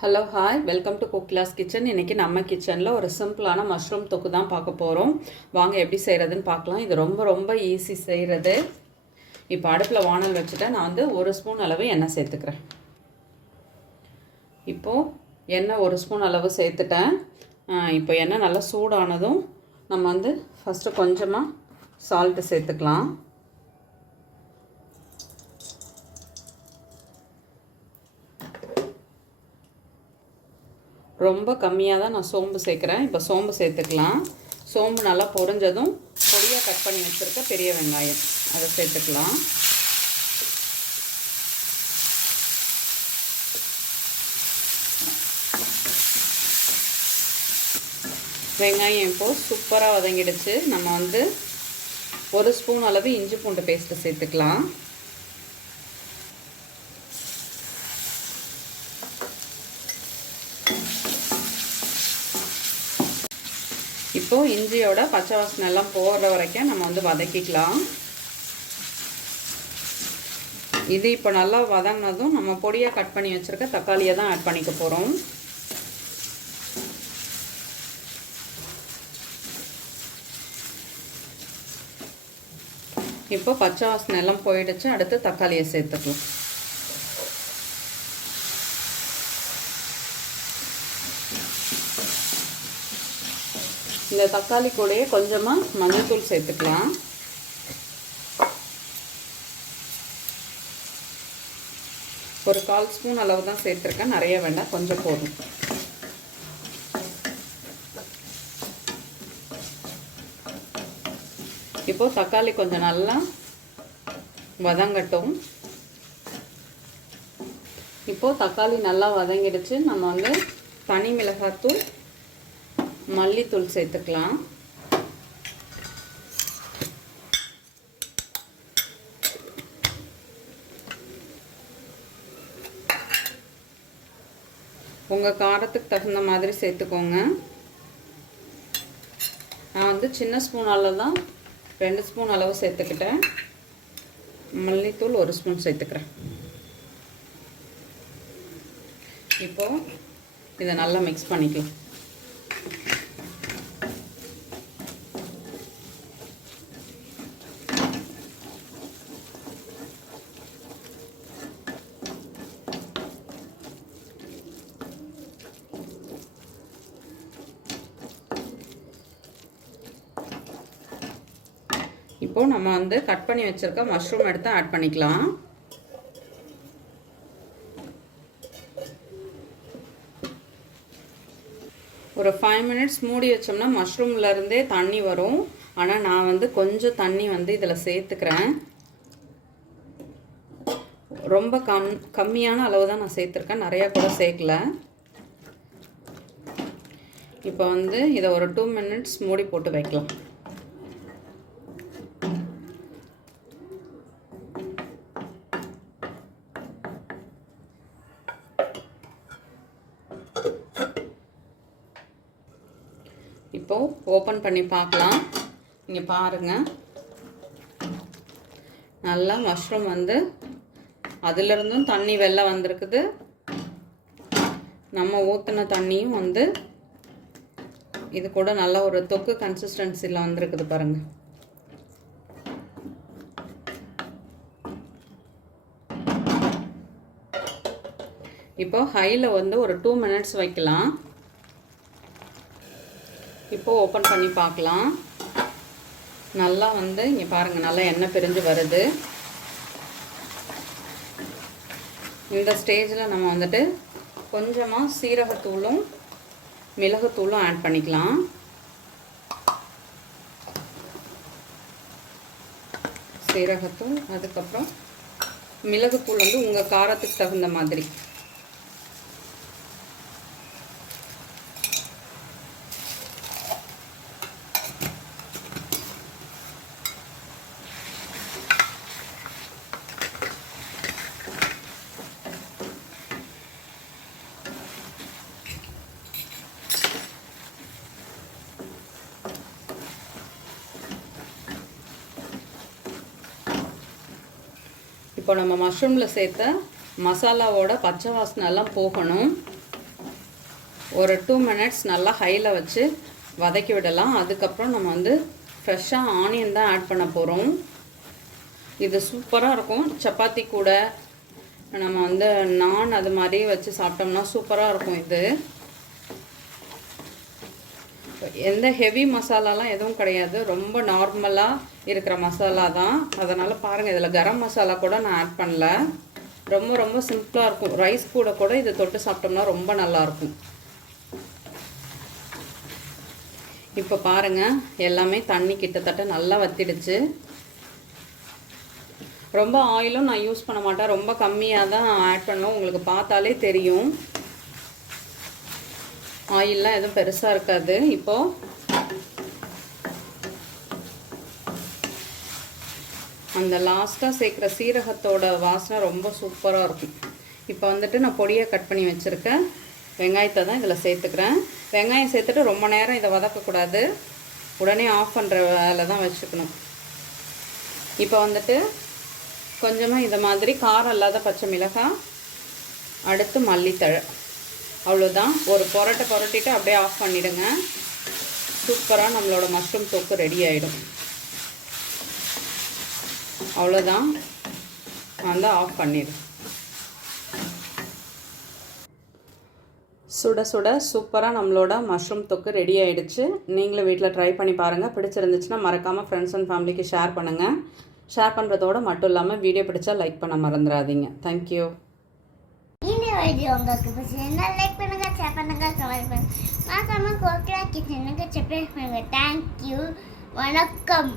Hello hi welcome to cook class kitchen. இன்றைக்கி நம்ம கிச்சனில் ஒரு சிம்பிளான மஷ்ரூம் தொக்கு தான் பார்க்க போகிறோம். வாங்க எப்படி செய்கிறதுன்னு பார்க்கலாம். இது ரொம்ப ரொம்ப ஈஸி செய்கிறது. இப்போ அடுப்பில் வானல் வச்சுட்டேன். நான் வந்து 1 ஸ்பூன் அளவு எண்ணெய் சேர்த்துக்கிறேன். இப்போது எண்ணெய் 1 ஸ்பூன் அளவு சேர்த்துட்டேன். இப்போ எண்ணெய் நல்லா சூடானதும் நம்ம வந்து ஃபஸ்ட்டு கொஞ்சமாக சால்ட்டு சேர்த்துக்கலாம். ரொம்ப கம்மியாக தான் நான் சோம்பு சேர்க்குறேன். இப்போ சோம்பு சேர்த்துக்கலாம். சோம்பு நல்லா பொரிஞ்சதும் பொடியாக கட் பண்ணி வச்சுருக்க பெரிய வெங்காயம் அதை சேர்த்துக்கலாம். வெங்காயம் இப்போது சூப்பராக வதங்கிடுச்சு. நம்ம வந்து 1 ஸ்பூன் அளவு இஞ்சி பூண்டு பேஸ்ட்டு சேர்த்துக்கலாம். இப்போது இஞ்சியோட பச்சை வாசனை எல்லாம் போகிற வரைக்கும் நம்ம வந்து வதக்கிக்கலாம். இது இப்போ நல்லா வதங்கினதும் நம்ம பொடியாக கட் பண்ணி வச்சுருக்க தக்காளியை தான் ஆட் பண்ணிக்க போகிறோம். இப்போ பச்சை வாசனை எல்லாம் போயிடுச்சு. அடுத்து தக்காளியை சேர்த்துக்கலாம். இந்த தக்காளி கூடயே கொஞ்சமாக மஞ்சள்தூள் சேர்த்துக்கலாம். ஒரு 1/4 ஸ்பூன் அளவு தான் சேர்த்துருக்கேன். நிறைய வேண்டாம், கொஞ்சம் போதும். இப்போது தக்காளி கொஞ்சம் நல்லா வதங்கட்டும். இப்போது தக்காளி நல்லா வதங்கிடுச்சு. நம்ம வந்து தனி மிளகாத்தூள் மல்லித்தூள் சேர்த்துக்கலாம். உங்கள் காரத்துக்கு தகுந்த மாதிரி சேர்த்துக்கோங்க. நான் வந்து சின்ன ஸ்பூன் அளவு தான் 2 ஸ்பூன் அளவு சேர்த்துக்கிட்டேன். மல்லித்தூள் 1 ஸ்பூன் சேர்த்துக்கிறேன். இப்போது இதை நல்லா மிக்ஸ் பண்ணிக்கலாம். இப்போது நம்ம வந்து கட் பண்ணி வச்சுருக்க மஷ்ரூம் எடுத்து ஆட் பண்ணிக்கலாம். ஒரு 5 மினிட்ஸ் மூடி வச்சோம்னா மஷ்ரூம்லேருந்தே தண்ணி வரும். ஆனால் நான் வந்து கொஞ்சம் தண்ணி வந்து இதில் சேர்த்துக்கிறேன். ரொம்ப கம்மியான அளவு தான் நான் சேர்த்துருக்கேன், நிறையா கூட சேர்க்கல. இப்போ வந்து இதை ஒரு 2 மினிட்ஸ் மூடி போட்டு வைக்கலாம். இப்போது ஓப்பன் பண்ணி பார்க்கலாம். இங்கே பாருங்கள், நல்லா மஷ்ரூம் வந்து அதிலிருந்தும் தண்ணி வெளில வந்திருக்குது. நம்ம ஊற்றின தண்ணியும் வந்து இது கூட நல்ல ஒரு தொக்கு கன்சிஸ்டன்சியில் வந்திருக்குது பாருங்கள். இப்போ ஹையில் வந்து ஒரு 2 மினிட்ஸ் வைக்கலாம். இப்போது ஓப்பன் பண்ணி பார்க்கலாம். நல்லா வந்து இங்கே பாருங்கள், நல்லா எண்ணெய் பிரிஞ்சு வருது. இந்த ஸ்டேஜில் நம்ம வந்துட்டு கொஞ்சமாக சீரகத்தூளும் மிளகுத்தூளும் ஆட் பண்ணிக்கலாம். சீரகத்தூள், அதுக்கப்புறம் மிளகுத்தூள் வந்து உங்கள் காரத்துக்கு தகுந்த மாதிரி. இப்போ நம்ம மஷ்ரூமில் சேர்த்த மசாலாவோட பச்சை வாசனை எல்லாம் போகணும். ஒரு 2 மினிட்ஸ் நல்லா ஹையில் வச்சு வதக்கி விடலாம். அதுக்கப்புறம் நம்ம வந்து ஃப்ரெஷ்ஷாக ஆனியன் தான் ஆட் பண்ண போகிறோம். இது சூப்பராக இருக்கும். சப்பாத்தி கூட நம்ம வந்து நான் அது மாதிரி வச்சு சாப்பிட்டோம்னா சூப்பராக இருக்கும். இது எந்த ஹெவி மசாலாலாம் எதுவும் கிடையாது, ரொம்ப நார்மலாக இருக்கிற மசாலா தான். அதனால் பாருங்கள், இதில் கரம் மசாலா கூட நான் ஆட் பண்ணல. ரொம்ப ரொம்ப சிம்பிளாக இருக்கும். ரைஸ் கூட இது தொட்டு சாப்பிட்டோம்னா ரொம்ப நல்லாயிருக்கும். இப்போ பாருங்கள், எல்லாமே தண்ணி கிட்டத்தட்ட நல்லா வத்திடுச்சு. ரொம்ப ஆயிலும் நான் யூஸ் பண்ண மாட்டேன், ரொம்ப கம்மியாக தான் ஆட் பண்ணுவேன். உங்களுக்கு பார்த்தாலே தெரியும், ஆயிலெலாம் எதுவும் பெருசாக இருக்காது. இப்போது அந்த லாஸ்ட்டாக சேர்க்குற சீரகத்தோட வாசனை ரொம்ப சூப்பராக இருக்கும். இப்போ வந்துட்டு நான் பொடியை கட் பண்ணி வச்சுருக்கேன் வெங்காயத்தை தான் இதில் சேர்த்துக்கிறேன். வெங்காயம் சேர்த்துட்டு ரொம்ப நேரம் இதை வதக்கக்கூடாது, உடனே ஆஃப் பண்ணுற வேலை தான் வச்சுக்கணும். இப்போ வந்துட்டு கொஞ்சமாக இந்த மாதிரி காரம் இல்லாத பச்சை மிளகாய், அடுத்து மல்லித்தழை, அவ்வளோதான். ஒரு புரட்டிட்டு அப்படியே ஆஃப் பண்ணிவிடுங்க. சூப்பராக நம்மளோட மஷ்ரூம் தொக்கு ரெடி ஆகிடும். அவ்வளோதான், வந்து ஆஃப் பண்ணிடு. சுட சுட சூப்பராக நம்மளோட மஷ்ரூம் தொக்கு ரெடி ஆகிடுச்சு. நீங்களும் வீட்டில் ட்ரை பண்ணி பாருங்கள். பிடிச்சிருந்துச்சுன்னா மறக்காமல் ஃப்ரெண்ட்ஸ் அண்ட் ஃபேமிலிக்கு ஷேர் பண்ணுங்கள். ஷேர் பண்ணுறதோடு மட்டும் இல்லாமல் வீடியோ பிடிச்சா லைக் பண்ண மறந்துடாதீங்க. தேங்க்யூ. இந்த வீடியோ உங்களுக்கு பிடிச்சிருந்தா லைக் பண்ணுங்க, ஷேர் பண்ணுங்க, கமெண்ட் பண்ணுங்க. மறக்காம கோகிலா கிச்சனுக்கு சப்ஸ்கிரைப் பண்ணுங்க. தேங்க்யூ, வணக்கம்.